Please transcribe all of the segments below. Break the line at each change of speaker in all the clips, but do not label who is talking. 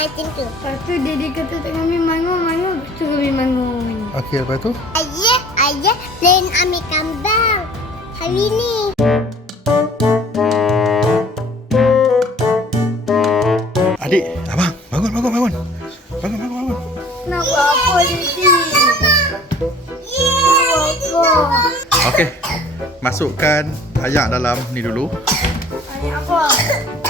macam tu. Okay,
lepas tu dia, dia kata tengah mi mangu mangu suruh mi mangu.
Okey lepas tu?
Ayah ayah plan ambil kambang. Hari ni.
Adik, abang, bangun bangun bangun. Bangun
bangun bangun. Nak no eh, apa ni?
Eh, eh, Okey. masukkan ayak dalam ni dulu. Ayak apa?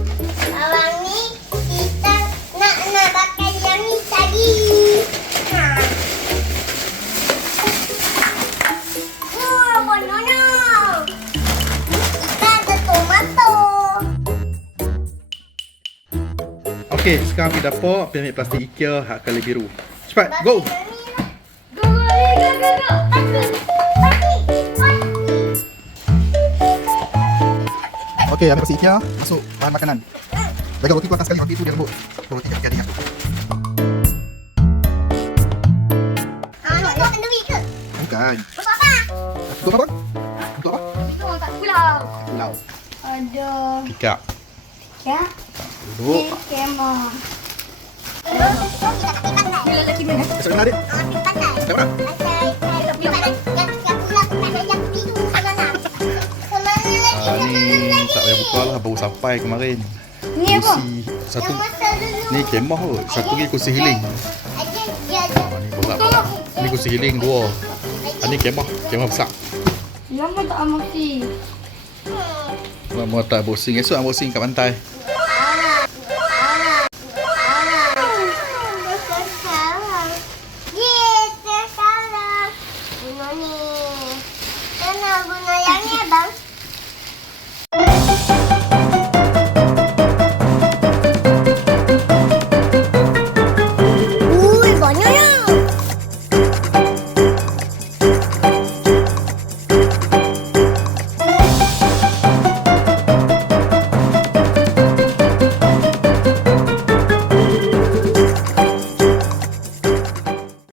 Okey, sekarang pergi dapur, pergi ambil plastik Ikea hak kali biru. Cepat, go. Lah. Nah, Okey, ambil plastik Ikea, masuk bahan makanan. Jaga roti tu cruisekan. sekali, roti tu dia rebut. Tu roti jangan jadi aku. Bukan. Untuk apa? Untuk apa? Untuk apa?
Untuk apa? Pulau. Pulau. Ada.
Ikea. Ya. Ikea. Duduk. Oh, eh? oh, ya, ya, ah, tak payah buka lah baru sampai kemarin Ni apa? Kursi satu Ni kemah kot Satu Ayah, ni kursi sebab. healing Ni berat pula Ni kursi healing dua ah, Ini kemah Kemah besar
Lama tak amosi
hmm. Lama tak amosi Esok amosi kat pantai
Kenapa guna yang ni,